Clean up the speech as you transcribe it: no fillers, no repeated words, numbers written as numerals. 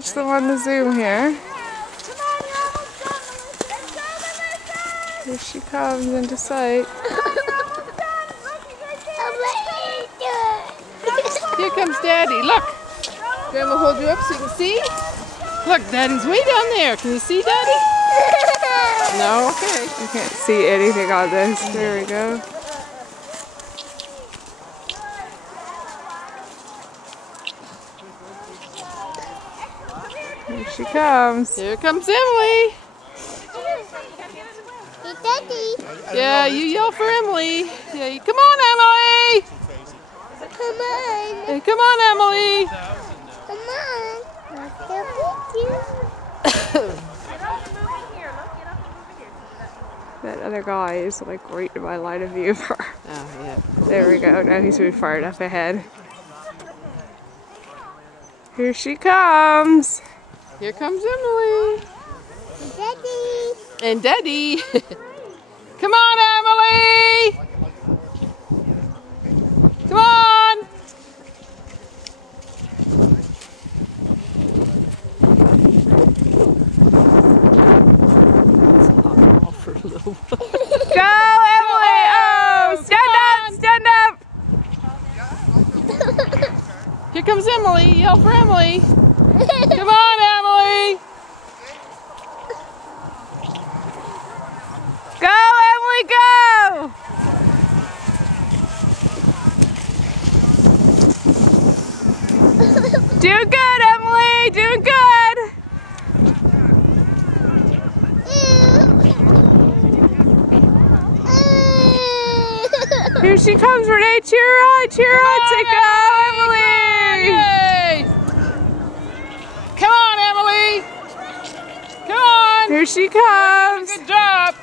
Watch them on the Zoom here. Here she comes into sight. Here comes Daddy. Look. Grandma hold you up so you can see. Look, Daddy's way down there. Can you see Daddy? No? Okay. You can't see anything on this. There we go. Here she comes. Here comes Emily. Hey, Daddy. Yeah, you yell for Emily. Yeah, come on, Emily. Come on. Hey, come on, Emily. Come on. That other guy is like right in my line of view. Oh, yeah. There we go. Now he's moved far enough ahead. Here she comes. Here comes Emily. Daddy. And Daddy. Come on, Emily. Come on. Go, Emily! Oh, stand up! Stand up! Here comes Emily. Yell for Emily. Come on, Emily! Go, Emily, go! Doing good, Emily. Doing good. Here she comes, Renee. Cheer her on, cheer her on. Say go, Emily. Come on, Emily. Come on. Here she comes. Good job.